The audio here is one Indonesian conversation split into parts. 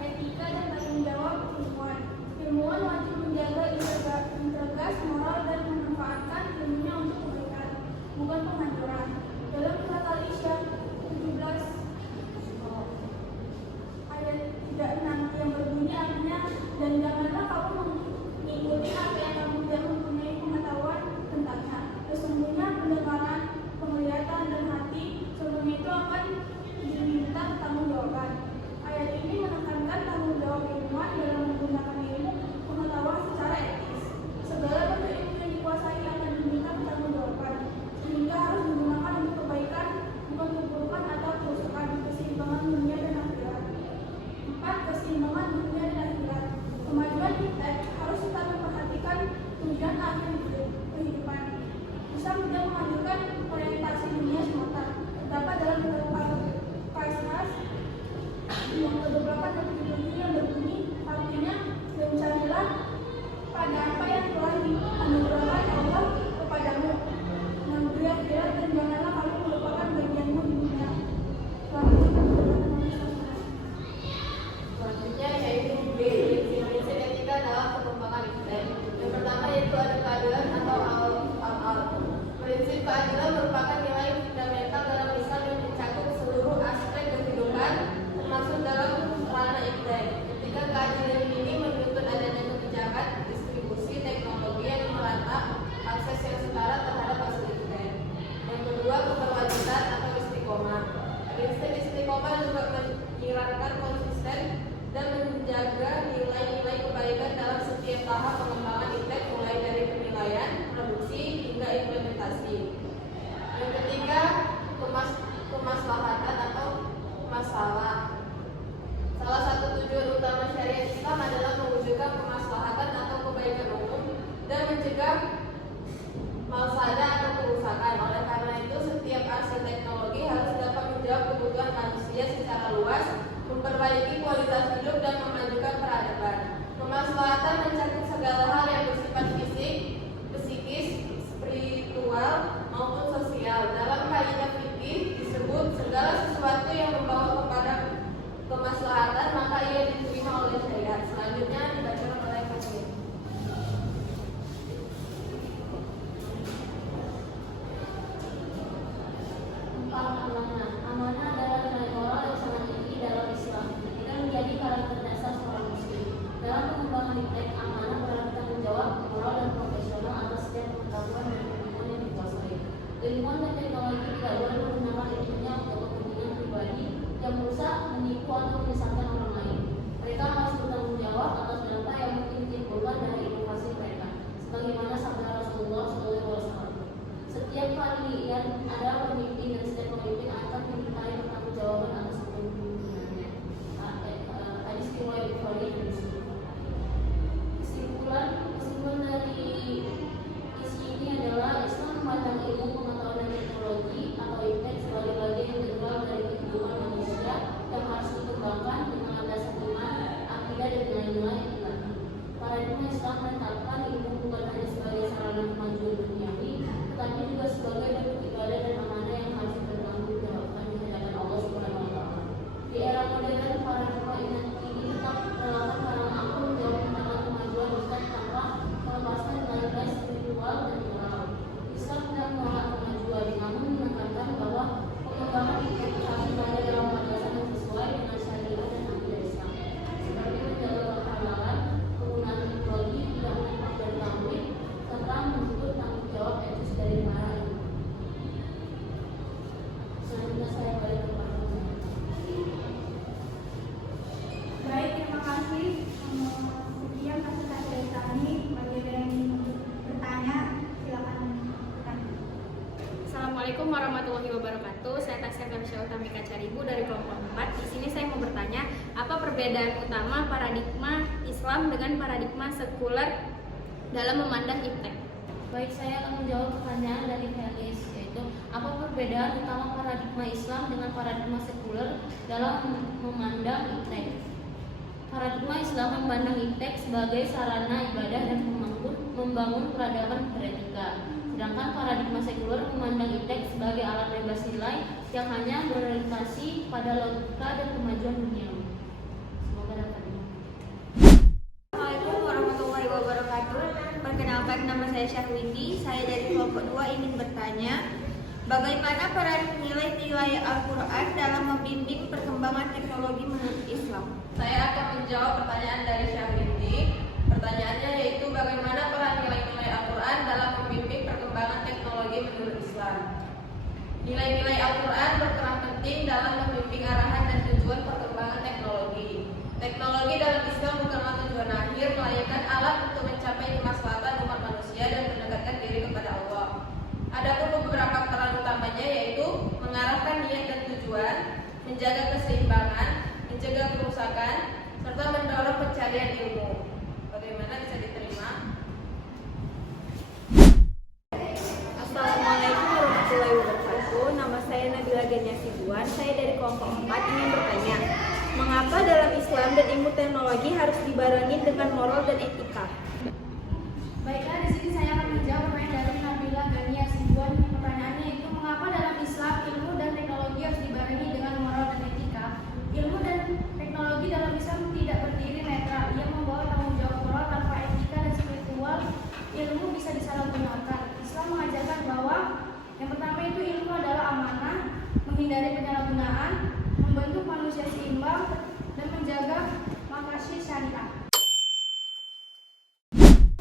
Etika dan tanggung jawab ilmuwan. Ilmuwan wajib menjaga integritas moral dan memanfaatkan ilmunya untuk kebaikan, bukan penghancuran. Dalam surat Al-Isya 17 ayat 36 yang berbunyi artinya, dan janganlah kamu mengikuti apa yang kamu tidak mempunyai pengetahuan tentangnya. Sesungguhnya pendengaran, penglihatan, dan hati sebelum itu akan diminta pertanggungjawaban. Ayat ini menekankan tanggung jawab ilmuwan dalam menggunakan ilmu pengetahuan secara etis. Segala bentuk ilmu yang dikuasai akan diminta pertanggungjawaban, sehingga harus digunakan untuk kebaikan, bukan keburukan atau kerusakan. Keseimbangan dunia dan akhirat. 4. Keseimbangan dunia dan akhirat. Kemajuan harus tetap memperhatikan tujuan akhir kehidupan. Islam tidak menganjurkan orientasi dunia semata. Terdapat dalam Kaisar yang ke-28 dan 77 yang berbunyi artinya, dan carilah pada apa yang telah dianugerahkan Allah kepadamu negeri akhirat, dan janganlah kamu melupakan bagianmu di dunia. Selanjutnya yaitu B, prinsip etika dalam pengembangan Islam. Yang pertama yaitu ada keadilan atau al-al. Prinsip keadilan merupakan nilai fundamental dalam Islam yang mencakup seluruh aspek kehidupan, termasuk dalam ranah Islam. Ketika keadilan ini menuntut adanya kebijakan, distribusi, teknologi yang merata, akses yang setara terhadap hasil Islam. Yang kedua, keberlanjutan atau istiqomah. Prinsip istiqomah juga menyiratkan konsisten dan menjaga nilai-nilai kebaikan dalam setiap tahap pengembangan Islam, mulai dari penilaian, produksi, hingga implementasi. Yang ketiga, kemaslahatan atau masalah. Salah satu tujuan utama syariat Islam adalah mewujudkan kemaslahatan atau kebaikan umum dan mencegah mafsadah atau kerusakan. Oleh karena itu, setiap hasil teknologi harus dapat menjawab kebutuhan manusia secara luas, memperbaiki kualitas hidup dan memajukan peradaban Sekarsia Utamika Caribu dari kelompok 4. Di sini saya mau bertanya, apa perbedaan utama paradigma Islam dengan paradigma sekuler dalam memandang iptek? Baik, saya akan menjawab pertanyaan dari Felis, yaitu apa perbedaan utama paradigma Islam dengan paradigma sekuler dalam memandang iptek? Paradigma Islam memandang iptek sebagai sarana ibadah dan membangun peradaban beretika. Sedangkan paradigma sekuler memandang iptek sebagai alat bebas nilai yang hanya berorientasi pada logika dan kemajuan duniawi. Semoga dapat dimengerti. Assalamualaikum warahmatullahi wabarakatuh. Perkenalkan, nama saya Syahwindi. Saya dari kelompok 2 ingin bertanya, bagaimana peran nilai-nilai Al-Quran dalam membimbing perkembangan teknologi menurut Islam? Saya akan menjawab pertanyaan dari Syahwindi. Pertanyaannya yaitu bagaimana peran nilai-nilai Al-Quran dalam membimbing perkembangan teknologi menurut Islam. Nilai-nilai Al-Quran berperan penting dalam membimbing arahan dan tujuan perkembangan teknologi. Teknologi dalam Islam bukanlah tujuan akhir, melainkan alat untuk mencapai kemaslahatan umat manusia dan mendekatkan diri kepada Allah. Adapun beberapa peran utamanya yaitu mengarahkan niat dan tujuan, menjaga keseimbangan, mencegah kerusakan, serta mendorong pencarian ilmu. Bagaimana bisa diterima? Assalamualaikum warahmatullahi wabarakatuh. Nama saya Nabila Gania Sibuan. Saya dari kelompok 4 ingin bertanya, mengapa dalam Islam dan ilmu teknologi harus dibarengi dengan moral dan etika? Baiklah, di sini saya akan menjawab pertanyaan dari Nabila Gania Sibuan. Pertanyaannya itu, mengapa dalam Islam ilmu dan teknologi harus dibarengi dengan moral dan etika? Ilmu dan teknologi dalam Islam tidak berdiri netral. Ia membawa tanggung jawab moral tanpa etika dan spiritual. Ilmu bisa disalahgunakan. Islam mengajarkan bahwa yang pertama itu ilmu adalah amanah, menghindari penyalahgunaan, membentuk manusia seimbang, dan menjaga maqasid syariah.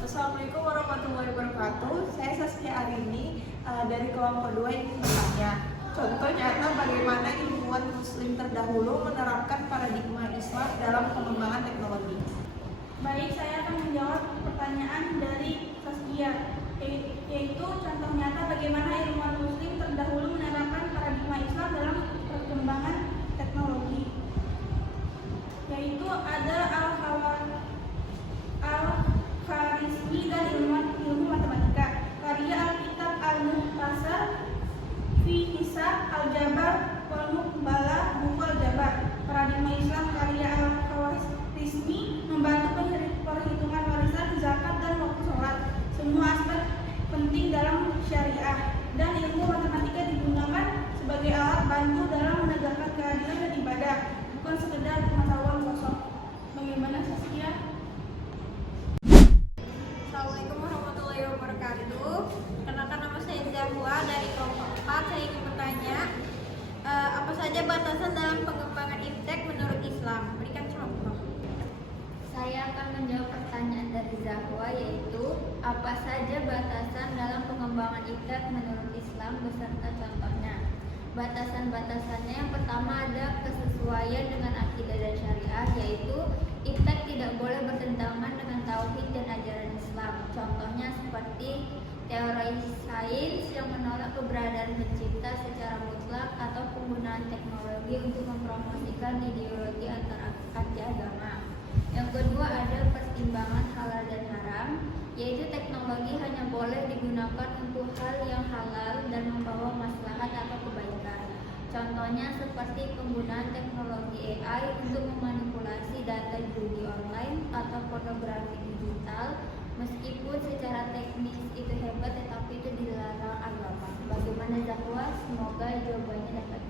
Assalamualaikum warahmatullahi wabarakatuh. Saya Saskia Arini dari kelompok 2 ingin bertanya. Contoh nyata bagaimana ilmuwan muslim terdahulu menerapkan paradigma Islam dalam pengembangan teknologi. Baik, saya akan menjawab pertanyaan dari Saskia, yaitu contoh nyata bagaimana ilmuwan muslim terdahulu menerapkan paradigma Islam dalam perkembangan teknologi, yaitu ada Al-Khawarizmi dan ilmu matematika, karya Alkitab Al-Mukhtasar fi Hisab Al-Jabar wal Muqbalah buku Al-Jabar. Paradigma Islam karya Al-Khawarizmi membantu perhitungan warisan, zakat, dan waktu sholat, semua aspek penting dalam syariah. Dan ilmu matematika digunakan sebagai alat bantu dalam menegakkan keadilan dan ibadah, bukan sekedar pengetahuan kosong. Bagaimana Saskia? Assalamualaikum warahmatullahi wabarakatuh. Kenalkan, nama saya Zahwa dari kelompok 4. Saya ingin bertanya, apa saja batasan dalam pengembangan iptek menurut Islam? Berikan contoh. Saya akan menjawab pertanyaan dari Zahwa, yaitu apa saja batasan dalam pengembangan iptek menurut Islam beserta contohnya. Batasan-batasannya yang pertama ada kesesuaian dengan akidah dan syariah, yaitu iptek tidak boleh bertentangan dengan tauhid dan ajaran Islam. Contohnya seperti teori sains yang menolak keberadaan pencipta secara mutlak atau penggunaan teknologi untuk mempromosikan ideologi anti agama. Yang kedua ada pertimbangan halal dan haram, yaitu teknologi hanya boleh digunakan untuk hal yang halal dan membawa maslahat atau kebaikan. Contohnya seperti penggunaan teknologi AI untuk memanipulasi data judi online atau pornografi digital. Meskipun secara teknis itu hebat, tetapi itu dilarang agama. Bagaimana Zahwa? Semoga jawabannya dapat